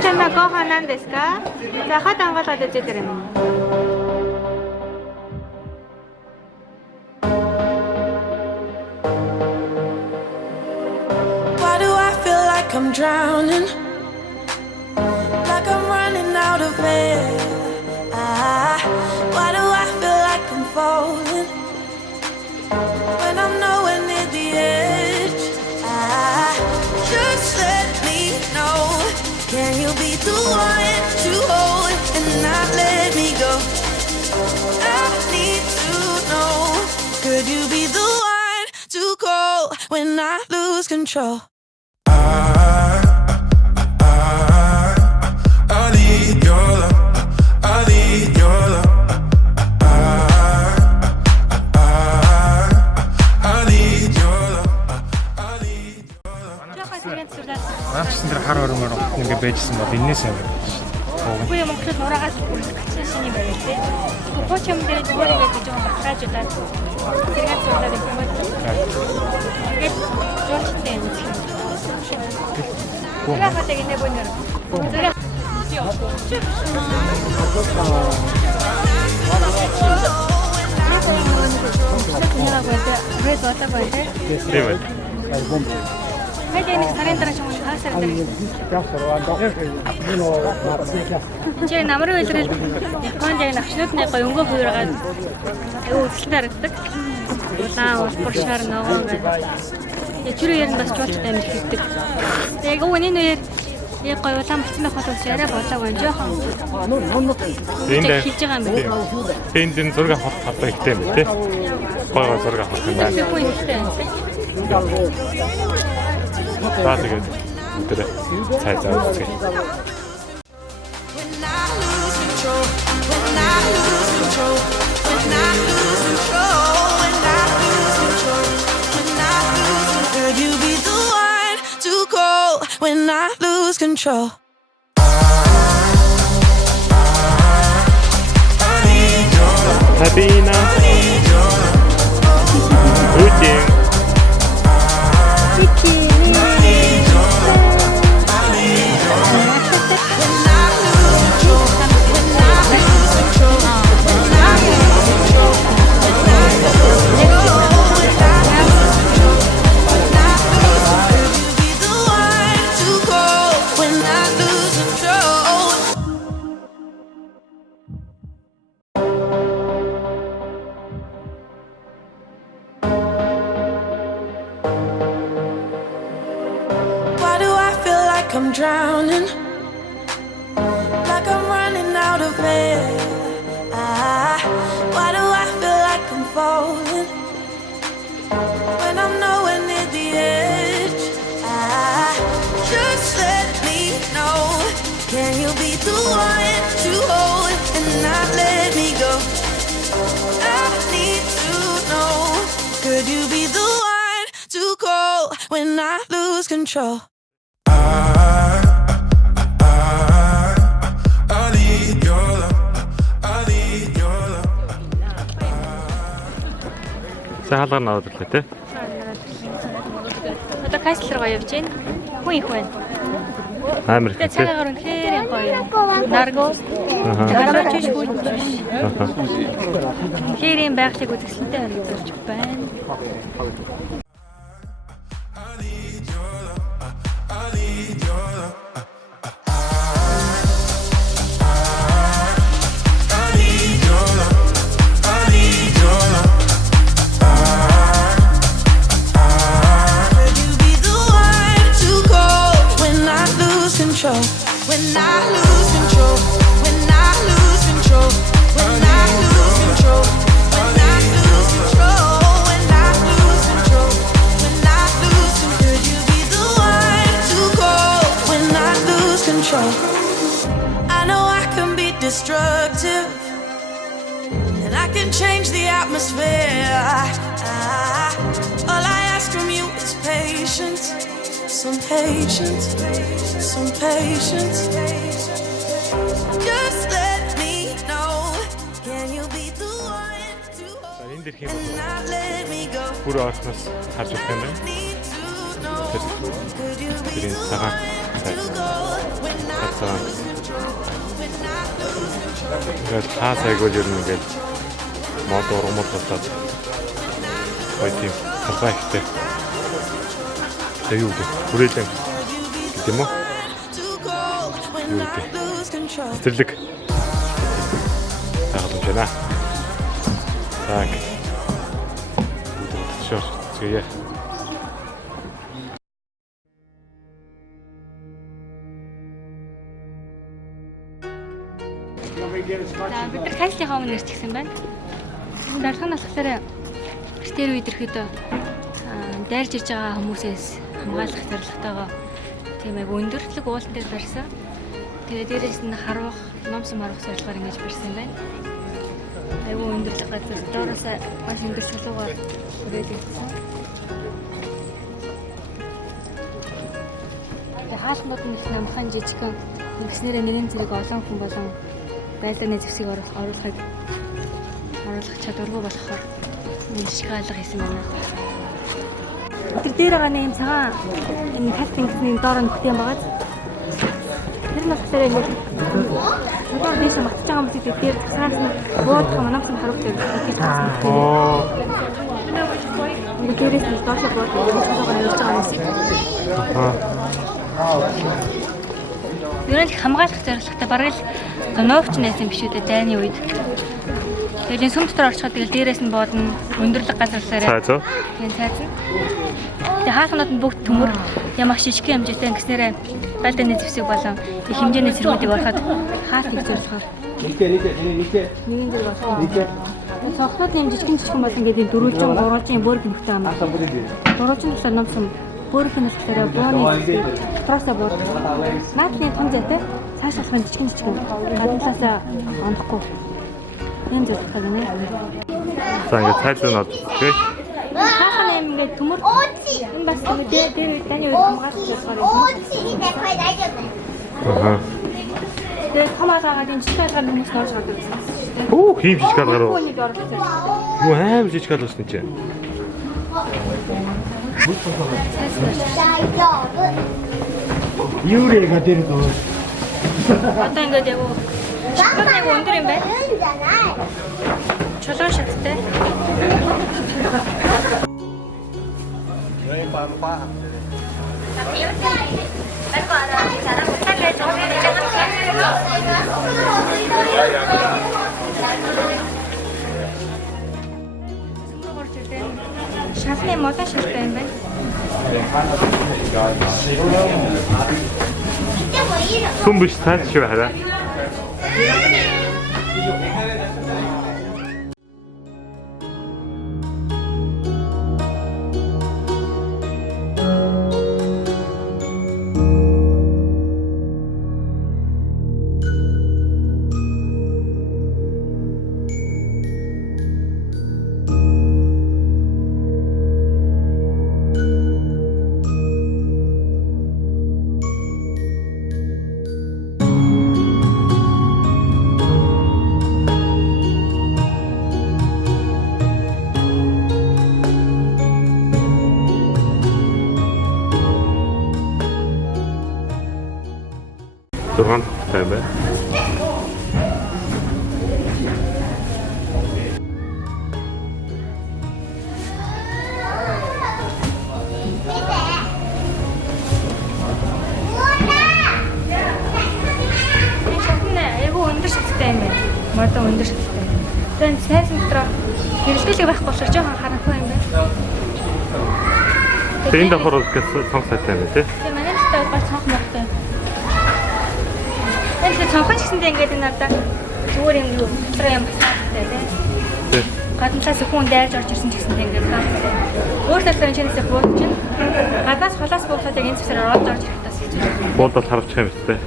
ちゃんのご飯なんですか？さあ、肌が出てるもん。Why do I feel like I'm drowning? Like I'm running out of air. Why do I feel like I'm falling when I'm nowhere near the edge? Just let me know. Can you be the one to hold and not let me go? I need to know. Could you be the one to call when I lose control? I need your love. I need your love. I need your love. I need your love. Наагчсан дээр хар ормоор ингээ байжсэн бол энэс юм байна шүү дээ. Үгүй юм Монголд нураагаас гацсан шиний байв тий. Тэгвэл почом дээр зүгээр гэж жоохон бахаажуулаад зэрэг цуулаад юм байна. Тэгээд жуулчтай юм шиг. Графа тэгнэ бонер. Зэрэг Тийм. Хайдэнэ сарын дараа ч юм уу хаасаар дээр. Чи намрын үйлрэл Японд яг навчнуудны гоё өнгөө хуургаад үзэлтэй харагдаг. Улаан уршаар ногоо гэдэг. Яг чүрээ ярин бас жуулчтай амир хийдэг. Яг үүний нэр яг гоё улаан бэлтгэн байх бол яриа болоог байна жоохон. Энд хийж байгаа юм байна. энд зураг авах хатаа ихтэй юм тий. Гой зураг авах юм байна. Тэгэхгүй ихтэй юм тий. За тэгээд өдөр цай заа үзье. When I lose control, when I lose control, when I lose control, when I lose control, when I lose control, could you be the one to call when I lose control? Sabina. Үтин. I'm drowning, like I'm running out of air. Why do I feel like I'm falling when I'm nowhere near the edge? Just let me know. Can you be the one to hold and not let me go? I need to know. Could you be the one to call when I lose control? I need your love. I need your love. Хаалгаар наваад ирлээ тий. Одоо кастл руу явж байна. Хүн их байна. Амар Тэгээ их тий. цагаагаар үнэхээр гоё. Нарго. Гаргаж иш хүч. Хэрийн байгалийн үзэсгэлэнтэй харагдаж байна. When I lose control, when I lose control, when I lose control, when I lose control, when I lose control, when I lose control, could you be the one to call when I lose control? I know I can be destructive, and I can change the atmosphere. All I ask from you is patience. Some patience, some patience. Just let me know. Can you be the one to hold and not let me go? Бүр орсноос хаж өгөх юм байна. Need to know. Could you be Тэрийн the цагаан one Хацаа. Тэгээд хаа сайгуул ер нь ингээд мод ургамал болоод гоё тийм талбай ихтэй. Юу гэдэг хүрээлэн гэдэг юм уу? Юу гэдэг цэцэрлэг тааламж байна. Так. Шош згийе. За бид нар кайслийнхаа өмнө ирж гисэн байна. Дархан болохоор гэртээр үед ирэхэд дайрж ирж байгаа хүмүүсээс хамгаалах зорилготойгоо тийм айгу өндөрлөг уулан дээр барьсан. Тэгээд дээрээс нь харвах, номсон марах зорилгоор ингэж барьсан юм байна. Айгу өндөрлөг газар доороос маш өндөр чулуугаар хүрээлэгдсэн. Тэгээд хаалхнууд нь их намхан жижигхэн ингэснээрээ нэгэн зэрэг олон хүн болон байлдааны зэвсгийг оруулах чадваргүй болохоор энэ шиг алга хийсэн байна. Тэр дээр байгаа нэг цагаан энэ кастинг гэсэн доор нь бүтээн байгаа. Тэр нь болохоор ингэ нөгөө дэше матж байгаа юм шиг дээр цаас нь бууд хамаамсан харагддаг гэж байна. Ингээ дээрээс нь доош бууд цаасаа явж байгаа юм шиг. Юу нэг хамгаалах зорилготой бараг л нуугч найсан биш үү дайны үед. Тэгээд энэ сүм дотор орчиход тэгэл дээрээс нь боодно өндөрлөг газарлаараа. Тэгээд цаасан. Тэгээд хаалхнууд нь бүгд төмөр ямаг шишгэ хэмжээтэй ингэснээрээ байлдааны зэвсэг болон их хэмжээний цэргүүдийг ороход хаалт их зорилгоор. Нэгэн дээр болсон. Цогцлууд юм жижигэн бол ингээд дөрвөлжин гурвалжин бөөрг нөхтэй юм. Дөрвөлжин болохоор номсон бөөрг нь болохоор бооны дотроосоо бууд. Наадлын том зайтай цаашаалхын жижигэн гадуурлаасаа ондохгүй. Ийм зорилготой гинэ. За ингээд цайлуун авч тий. Хаалхан юм ингээд төмөр энэ бас дээр таны үед хамгаалж байгаа юм. Аа. Тэгээд хамаагаад энэ жижиг алгаар хүмүүс орж гадаг. Оо хийм жижиг алгаар. Юу аим жижиг алгаар шүү дээ. Юурэга дээр дөө. Одоо ингээд яг нэг өндөр юм байна. Чулуун шаттай. Шалны модон шалтай юм байна. Сүм биш цааш шүү хараа. Дөрвөн тань байна. Модон өндөр шаттай. Тэгээд сайсан дотроо хэрэглэлэг байхгүй болохоор жоохон харанхуй юм байна. Тэгээд энэ давхар цонх сайтай юм тий. Тэгээд манай дэвтэр бол цонх мохтой. Тэгээд цонхон ч гэсэндээ ингээд энэ надаа зүгээр юм юу дотроо юм басаатай тий. Гаднаас хүн дайрж орж ирсэн ч гэсэндээ ингээд басаатай. Өөр талаар чинээсээ бууд чинь гаднаас холоос буухад яг энэ цэвсээр орж ирэх тас хэцүү. Буудал харагч юм тий.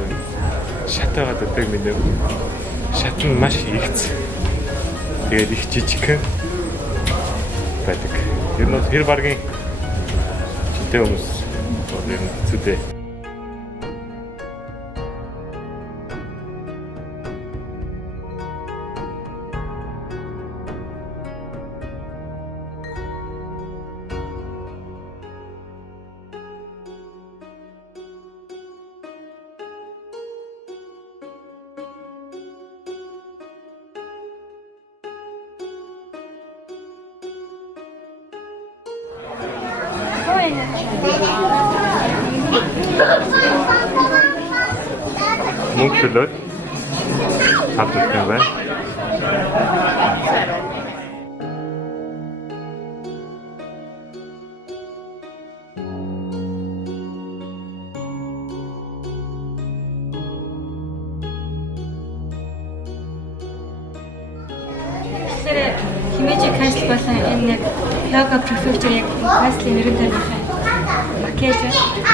болохоор шатаагаад байдаг миний шат нь маш ихц. Тэгээд их жижигхэн байдаг. Тэр нь хэр баргийн чинтэй хүмүүс бол юм зүтэй. Мөнгөлөд хавтдаг байна. Тэгэхээр химээжийг канцел болсон энэ яг Hyōga Prefecture яг канцлын нэрээр байх макияж байна.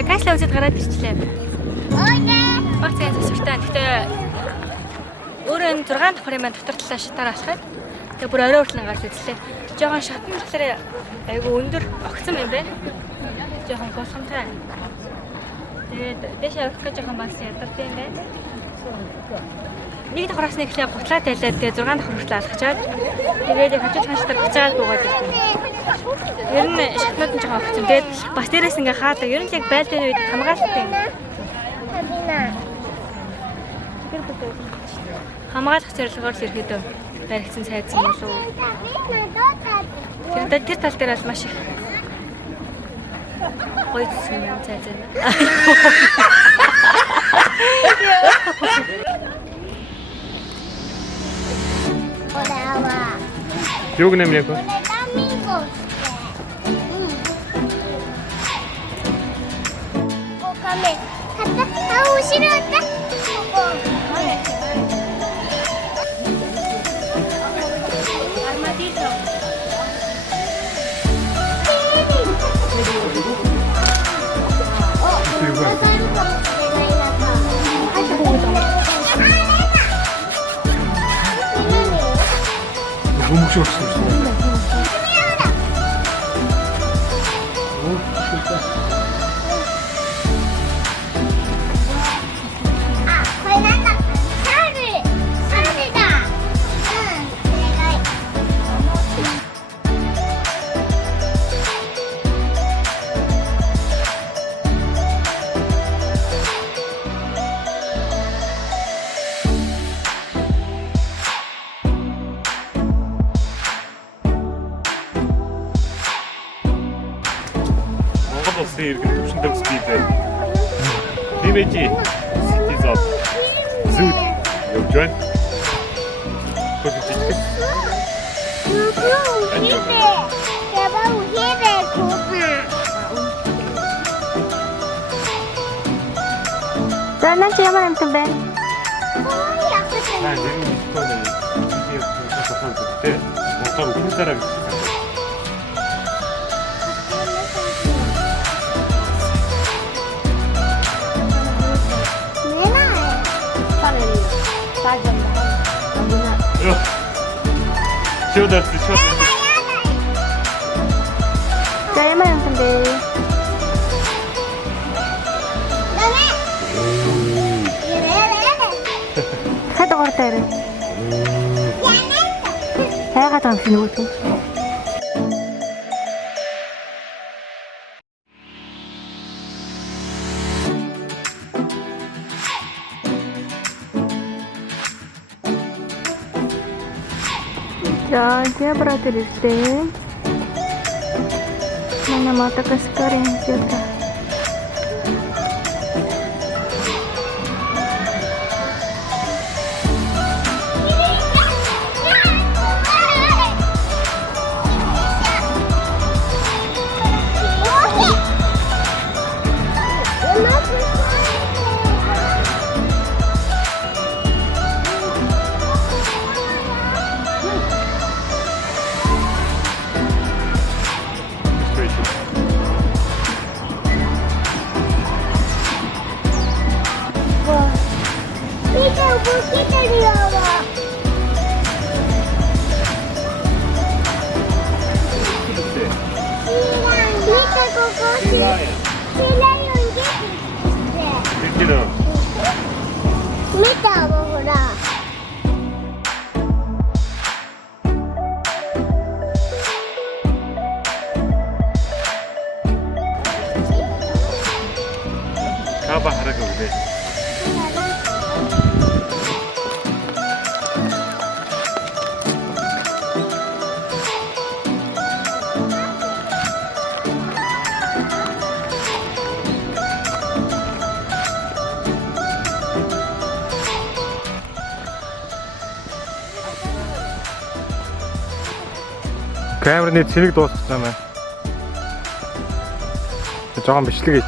За канцлаа үзээд гараад ирчлээ. Баг цагийн засвартай. Гэхдээ өөрөө энэ 6 давхар юм дотор талаа шатаар алхаад тэгээ бүр орой хүртэл гарч үзлээ. Жохон шатны талаар айгу өндөр огцсон юм байна. Жохон госгонтой. Тэгээд дэшээ авах гэж жохон бас ядартай юм байна. Нэг давхараас нэг ихлэ гутлаа тайлаад тэгээ 6 давхар хүртэл алхачаад тэгээд яг хажууд ханштай буцаад буугаад ирсэн. Ер нь шатнууд нь жоохон огцсон. Тэгээд бас дээрээс ингээ хаадаг. Ер нь яг байлдааны үед хамгаалалттай юм. Хамгаалах зорилгоор л ерөөдөө баригдсан сайдсан болов уу? Тэр тал дээр бол маш их гоё зүйл юм цайзаа. Юуг нэмлээ хөө? Иргэн төвшин төгсдөө. Химээжи Cities of Zoo явж байна. Хөөж Данаа чи ямар амт бэ? мотор үхэлдэрэг. Сюда. Ямар амт бэ? Хад ортой. Яагаад амт нүггүй? За, я брат ирсэн. Mana Madagaskar yang siapa? Kita di bawah. Kita koko sila yung 밀기는 Mita 먹어라. 가봐 하라고 그래. 그야말로 내 진흙 넣었었잖아. 저거 한번 실리겠지.